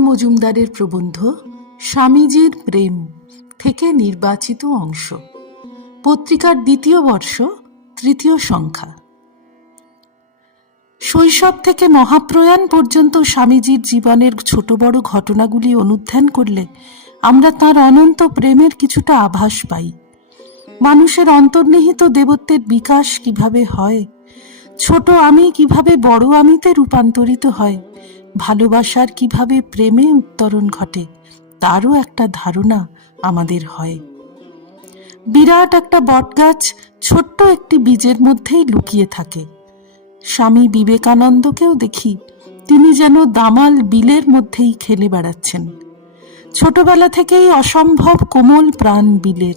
মজুমদারের প্রবন্ধ স্বামীজির প্রেম থেকে নির্বাচিত অংশ। পত্রিকার দ্বিতীয় বর্ষ, তৃতীয় সংখ্যা। শৈশব থেকে মহাপ্রয়াণ পর্যন্ত স্বামীজির জীবনের ছোট বড় ঘটনাগুলি অনুধ্যান করলে আমরা তার অনন্ত প্রেমের কিছুটা আভাস পাই। মানুষের অন্তর্নিহিত দেবত্বের বিকাশ কীভাবে হয়? ছোট আমি কীভাবে বড় আমিতে রূপান্তরিত হয়? ভালোবাসার কীভাবে প্রেমে উত্তরণ ঘটে, তারও একটা ধারণা আমাদের হয়। বিরাট একটা বটগাছ ছোট্ট একটি বীজের মধ্যেই লুকিয়ে থাকে। স্বামী বিবেকানন্দকেও দেখি তিনি যেন দামাল বিলের মধ্যেই খেলে বেড়াচ্ছেন। ছোটবেলা থেকেই অসম্ভব কোমল প্রাণ বিলের।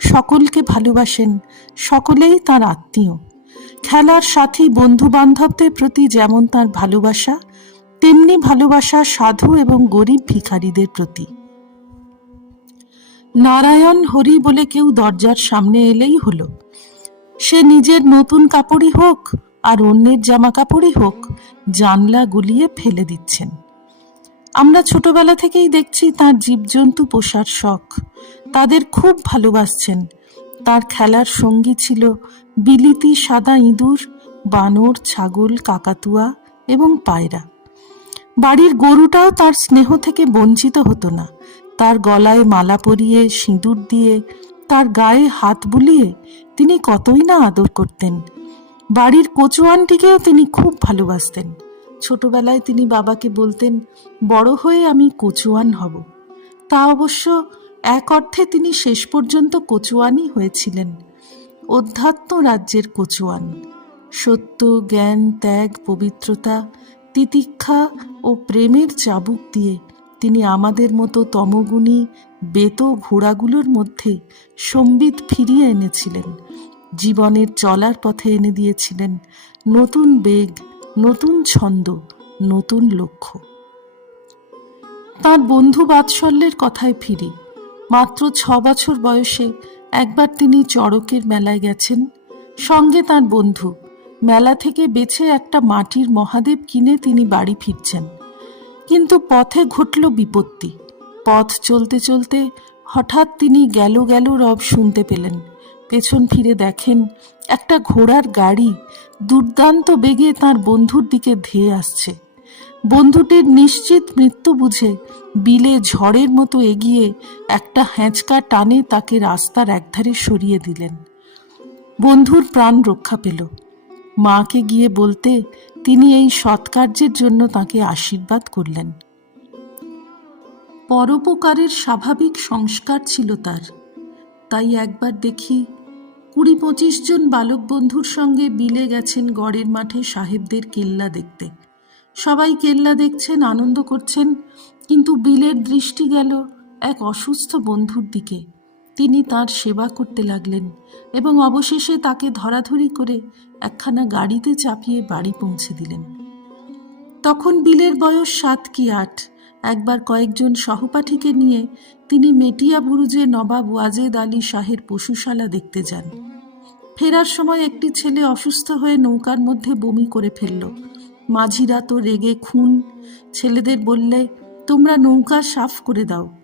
সকলকে ভালোবাসেন, সকলেই তার আত্মীয়। খেলার সাথী বন্ধু বান্ধবদের প্রতি যেমন তার ভালোবাসা তেমনি ভালোবাসা সাধু এবং গরিব ভিখারিদের প্রতি। নারায়ণ হরি বলে কেউ দরজার সামনে এলেই হলো। সে নিজের নতুন কাপড়ই হোক আর অন্যের জামা কাপড়ই হোক জানলা গুলিয়ে ফেলে দিচ্ছেন। আমরা ছোটবেলা থেকেই দেখছি তার জীবজন্তু পোষার শখ। তাদের খুব ভালোবাসছেন। তার খেলার সঙ্গী ছিল বিলিতি সাদা ইঁদুর, বানর, ছাগল, কাকাতুয়া এবং পায়রা। বাড়ির গরুটাও তার স্নেহ থেকে বঞ্চিত হতো না। তার গলায় মালা পরিয়ে, সিঁদুর দিয়ে, তার গায়ে হাত বুলিয়ে তিনি কতই না আদর করতেন। বাড়ির কচুয়ানটিকেও তিনি খুব ভালোবাসতেন। ছোটবেলায় তিনি বাবাকে বলতেন, বড় হয়ে আমি কচুয়ান হব। তা অবশ্য এক অর্থে তিনি শেষ পর্যন্ত কচুয়ানই হয়েছিলেন। অধ্যাত্ম রাজ্যের কচুয়ান। সত্য, জ্ঞান, ত্যাগ, পবিত্রতা তিতিক্ষা ও প্রেমের চাবুক দিয়ে তিনি আমাদের মতো তমগুণী বেত ঘোড়াগুলোর মধ্যে সম্বিত ফিরিয়ে এনেছিলেন। জীবনের চলার পথে এনে দিয়েছিলেন নতুন বেগ, নতুন ছন্দ, নতুন লক্ষ্য। তার বন্ধু বাৎসল্যের কথায় ফিরি। মাত্র ছ বছর বয়সে একবার তিনি চড়কের মেলায় গেছেন। সঙ্গে তার বন্ধু মেলা থেকে বেছে একটা মাটির মহাদেব কিনে তিনি বাড়ি ফিরছেন। কিন্তু পথে ঘটল বিপত্তি। পথ চলতে চলতে হঠাৎ তিনি গেল গেল রব শুনতে পেলেন। পেছন ফিরে দেখেন একটা ঘোড়ার গাড়ি দুর্দান্ত বেগে তার বন্ধুর দিকে ধেয়ে আসছে। বন্ধুটির নিশ্চিত মৃত্যু বুঝে বিলে ঝড়ের মতো এগিয়ে একটা হ্যাঁচকা টানে তাকে রাস্তার একধারে সরিয়ে দিলেন। বন্ধুর প্রাণ রক্ষা পেল। মাকে গিয়ে বলতে তিনি এই সৎকার্যের জন্য তাকে আশীর্বাদ করলেন। পরোপকারের স্বাভাবিক সংস্কার ছিল তার। তাই একবার দেখি কুড়ি পঁচিশ জন বালক বন্ধুর সঙ্গে বিলে গেছেন গড়ের মাঠে সাহেবদের কেল্লা দেখতে। সবাই কেল্লা দেখছেন, আনন্দ করছেন, কিন্তু বিলের দৃষ্টি গেল এক অসুস্থ বন্ধুর দিকে। তিনি তার সেবা করতে লাগলেন এবং অবশেষে তাকে ধরাধরি করে একখানা গাড়িতে চাপিয়ে বাড়ি পৌঁছে দিলেন। তখন বিলের বয়স সাত কি আট। একবার কয়েকজন সহপাঠীকে নিয়ে তিনি মেটিয়া বুরুজে নবাব ওয়াজেদ আলী শাহের পশুশালা দেখতে যান। ফেরার সময় একটি ছেলে অসুস্থ হয়ে নৌকার মধ্যে বমি করে ফেলল। মাঝিরা তো রেগে খুন। ছেলেদের বললে, তোমরা নৌকা সাফ করে দাও।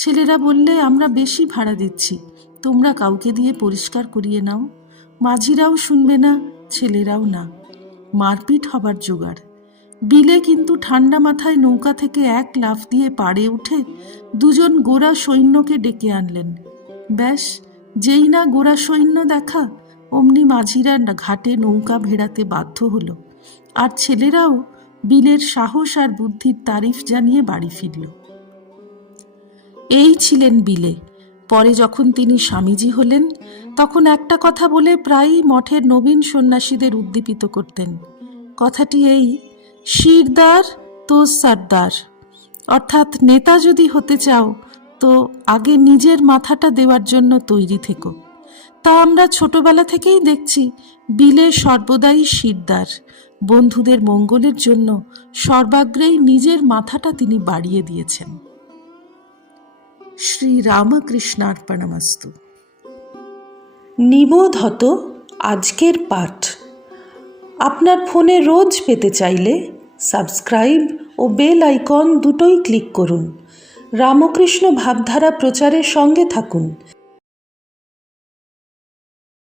ছেলেরা বললে, আমরা বেশি ভাড়া দিচ্ছি। তোমরা কাউকে দিয়ে পরিষ্কার করিয়ে নাও। মাঝিরাও শুনবে না, ছেলেরাও না। মারপিট হবার জোগাড়। বিলে কিন্তু ঠান্ডা মাথায় নৌকা থেকে এক লাফ দিয়ে পাড়ে উঠে দুজন গোরা সৈন্যকে ডেকে আনলেন। ব্যাস, যেই না গোরা সৈন্য দেখা, অমনি মাঝিরা ঘাটে নৌকা ভেড়াতে বাধ্য হলো। আর ছেলেরাও বিলের সাহস আর বুদ্ধির তারিফ জানিয়ে বাড়ি ফিরল। এই ছিলেন বিলে। পরে যখন তিনি স্বামীজি হলেন, তখন একটা কথা বলে প্রায়ই মঠের নবীন সন্ন্যাসীদের উদ্দীপিত করতেন। কথাটি এই, শিরদার তো সর্দার। অর্থাৎ নেতা যদি হতে চাও, তো আগে নিজের মাথাটা দেওয়ার জন্য তৈরি থেকো। তা আমরা ছোটবেলা থেকেই দেখছি, বিলে সর্বদাই শিরদার। বন্ধুদের মঙ্গলের জন্য সর্বাগ্রেই নিজের মাথাটা তিনি বাড়িয়ে দিয়েছেন। শ্রী নিবোধত আজকের পাঠ। আপনার ফোনে রোজ পেতে চাইলে সাবস্ক্রাইব ও বেল আইকন দুটোই ক্লিক করুন। রামকৃষ্ণ ভাবধারা প্রচারের সঙ্গে থাকুন।